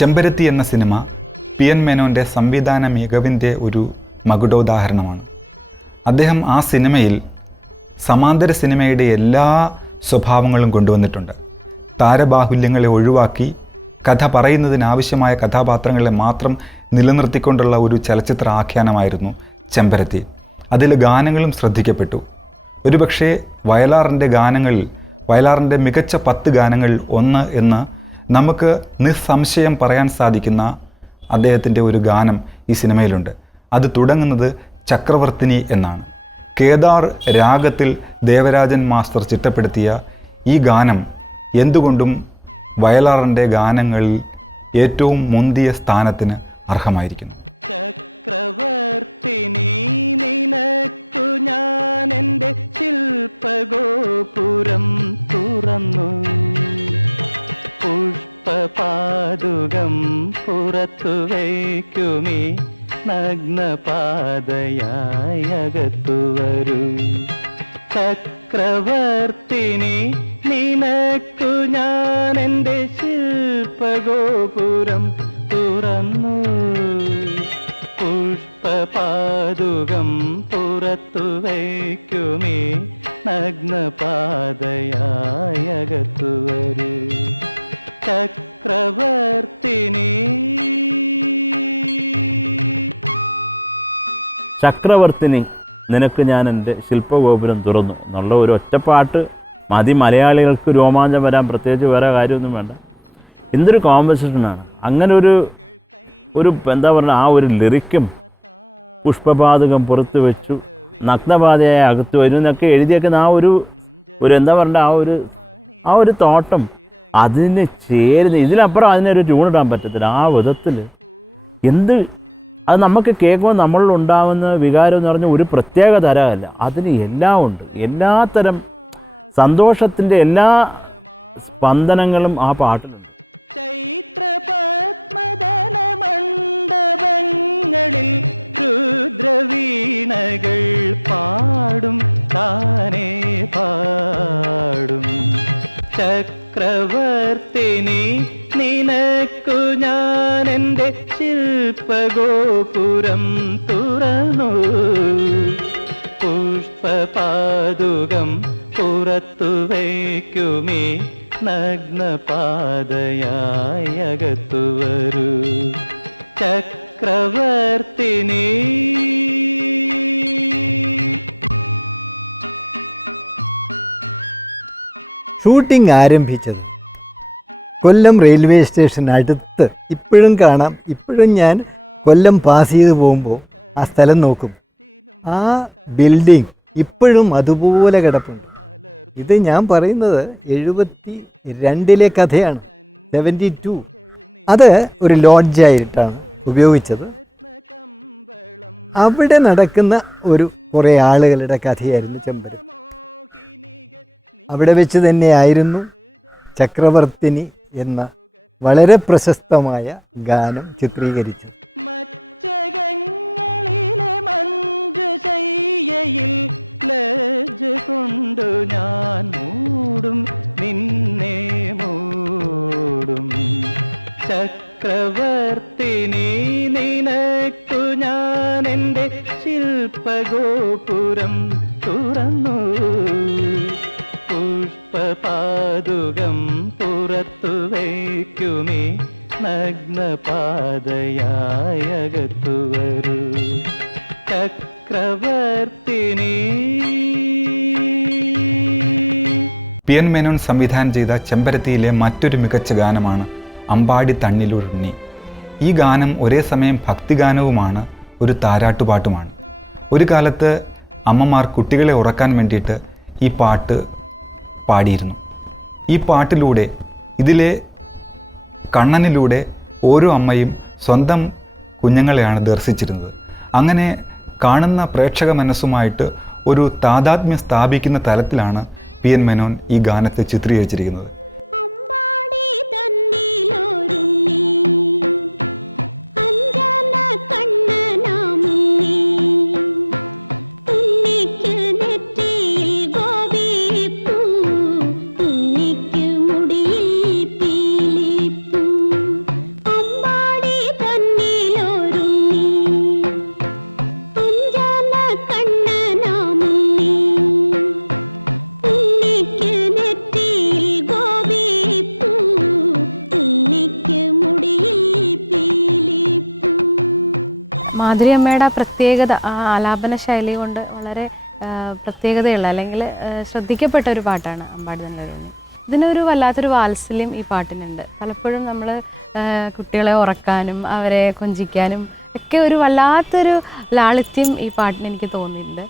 ചെമ്പരത്തി എന്ന cinema P N മേനോൻ്റെ സംവിധാന മികവിൻ്റെ ഒരു മകുടോദാഹരണമാണ്. അദ്ദേഹം ആ സിനിമയിൽ സമാന്തര സിനിമയുടെ എല്ലാ സ്വഭാവങ്ങളും കൊണ്ടുവന്നിട്ടുണ്ട്. താരബാഹുല്യങ്ങളെ ഒഴിവാക്കി കഥ പറയുന്നതിനാവശ്യമായ കഥാപാത്രങ്ങളെ മാത്രം നിലനിർത്തിക്കൊണ്ടുള്ള ഒരു ചലച്ചിത്ര ആഖ്യാനമായിരുന്നു ചെമ്പരത്തി. അതിൽ ഗാനങ്ങളും ശ്രദ്ധിക്കപ്പെട്ടു. ഒരുപക്ഷെ വയലാറിൻ്റെ മികച്ച 10 ഗാനങ്ങൾ ഒന്ന് എന്ന് നമുക്ക് നിസ്സംശയം പറയാൻ സാധിക്കുന്ന അദ്ദേഹത്തിൻ്റെ ഒരു ഗാനം ഈ സിനിമയിലുണ്ട്. അത് തുടങ്ങുന്നത് ചക്രവർത്തിനി എന്നാണ്. കേദാർ രാഗത്തിൽ ദേവരാജൻ മാസ്റ്റർ ചിട്ടപ്പെടുത്തിയ ഈ ഗാനം എന്തുകൊണ്ടും വയലാറിൻ്റെ ഗാനങ്ങളിൽ ഏറ്റവും മുന്തിയ സ്ഥാനത്തിന് അർഹമായിരിക്കുന്നു. ചക്രവർത്തിനി നിനക്കു ഞാൻ എൻ്റെ ശില്പഗോപുരം തുറന്നു, പുഷ്പപാദുകം പുറത്തു വയ്ക്കുമേ, നഗ്നപാതയായി അകത്തു വരൂ. ചക്രവർത്തിനി നിനക്കു ഞാൻ എൻ്റെ ശില്പഗോപുരം തുറന്നു, പുഷ്പപാദുകം പുറത്തു വയ്ക്കുമേ, നഗ്നപാതയായി അകത്തു വരൂ. ചക്രവർത്തിനി. ചക്രവർത്തിനി നിനക്ക് ഞാൻ എൻ്റെ ശില്പഗോപുരം തുറന്നു എന്നുള്ള ഒരു ഒറ്റപ്പാട്ട് മതി മലയാളികൾക്ക് രോമാഞ്ചം വരാൻ. പ്രത്യേകിച്ച് വേറെ കാര്യമൊന്നും വേണ്ട. എന്തൊരു കോമ്പസിഷനാണ്. അങ്ങനെ ഒരു എന്താ പറയുക, ആ ഒരു ലിറിക്കും പുഷ്പപാതകം പുറത്തു വെച്ചു, നഗ്നപാതയായി അകത്തു വരും എന്നൊക്കെ എഴുതിയേക്കുന്ന ആ ഒരു എന്താ പറയുക, ആ ഒരു തോട്ടം അതിന് ചേരുന്ന, ഇതിനപ്പുറം അതിനൊരു ട്യൂണിടാൻ പറ്റത്തില്ല. ആ വിധത്തിൽ അത് നമുക്ക് കേൾക്കുമ്പോൾ നമ്മളിലുണ്ടാകുന്ന വികാരം എന്ന് പറഞ്ഞാൽ ഒരു പ്രത്യേക തരമല്ല, അതിന് എല്ലാം ഉണ്ട്. എല്ലാ തരം സന്തോഷത്തിൻ്റെ എല്ലാ സ്പന്ദനങ്ങളും ആ പാട്ടിലുണ്ട്. ചൈത്രപത്മദല മണ്ഡപങ്ങളിൽ രുദ്രവീണകൾ പാടും, താനേ പാടും. ചക്രവർത്തിനി നിനക്കു ഞാൻ എൻ്റെ ശില്പഗോപുരം തുറന്നു, പുഷ്പപാദുകം പുറത്തു വയ്ക്കുമേ, നഗ്നപാതയായി അകത്തു വരൂ. ചക്രവർത്തിനി. ഷൂട്ടിംഗ് ആരംഭിച്ചത് കൊല്ലം റെയിൽവേ സ്റ്റേഷൻ അടുത്ത്. ഇപ്പോഴും കാണാം. ഇപ്പോഴും ഞാൻ കൊല്ലം പാസ് ചെയ്ത് പോകുമ്പോൾ ആ സ്ഥലം നോക്കും. ആ ബിൽഡിംഗ് ഇപ്പോഴും അതുപോലെ കിടപ്പുണ്ട്. ഇത് ഞാൻ പറയുന്നത് 72 കഥയാണ്, 72. അത് ഒരു ലോഡ്ജായിട്ടാണ് ഉപയോഗിച്ചത്. അവിടെ നടക്കുന്ന കുറേ ആളുകളുടെ കഥയായിരുന്നു ചെമ്പരത്തി. അവിടെ വെച്ച് തന്നെയായിരുന്നു ചക്രവർത്തിനി എന്ന വളരെ പ്രശസ്തമായ ഗാനം ചിത്രീകരിച്ചത്. മച്ചകങ്ങളിലെ മഞ്ജുശയ്യയിൽ ലജ്ജ കൊണ്ടു ഞാൻ മൂടും, നിന്നെ മൂടും. ചക്രവർത്തിനി നിനക്കു ഞാൻ എൻ്റെ ശില്പഗോപുരം തുറന്നു, പുഷ്പപാദുകം പുറത്തു വയ്ക്കുമേ, നഗ്നപാതയായി അകത്തു വരൂ. ചക്രവർത്തിനി. പി എൻ മേനോൻ സംവിധാനം ചെയ്ത ചെമ്പരത്തിയിലെ മറ്റൊരു മികച്ച ഗാനമാണ് അമ്പാടി തണ്ണിലുണ്ണി. ഈ ഗാനം ഒരേ സമയം ഭക്തിഗാനവുമാണ്, ഒരു താരാട്ടുപാട്ടുമാണ്. ഒരു കാലത്ത് അമ്മമാർ കുട്ടികളെ ഉറക്കാൻ വേണ്ടിയിട്ട് ഈ പാട്ട് പാടിയിരുന്നു. ഈ പാട്ടിലൂടെ, ഇതിലെ കണ്ണനിലൂടെ ഓരോ അമ്മയും സ്വന്തം കുഞ്ഞുങ്ങളെയാണ് ദർശിച്ചിരുന്നത്. അങ്ങനെ കാണുന്ന പ്രേക്ഷക മനസ്സുമായിട്ട് ഒരു താദാത്മ്യം സ്ഥാപിക്കുന്ന തലത്തിലാണ് പി എൻ മേനോൻ ഈ ഗാനത്തെ ചിത്രീകരിച്ചിരിക്കുന്നത്. അമ്മ പാട്ടിനയുടെ ആ പ്രത്യേകത, ആ ആലാപന ശൈലി കൊണ്ട് വളരെ പ്രത്യേകതയുള്ള അല്ലെങ്കിൽ ശ്രദ്ധിക്കപ്പെട്ട ഒരു പാട്ടാണ് അമ്പാടി തന്നിലുണ്ണി. ഇതിനൊരു വല്ലാത്തൊരു വാത്സല്യം ഈ പാട്ടിനുണ്ട്. പലപ്പോഴും നമ്മൾ കുട്ടികളെ ഉറക്കാനും അവരെ കൊഞ്ചിക്കാനും ഒക്കെ ഒരു വല്ലാത്തൊരു ലാളിത്യം ഈ പാട്ടിന് എനിക്ക് തോന്നിയിട്ടുണ്ട്.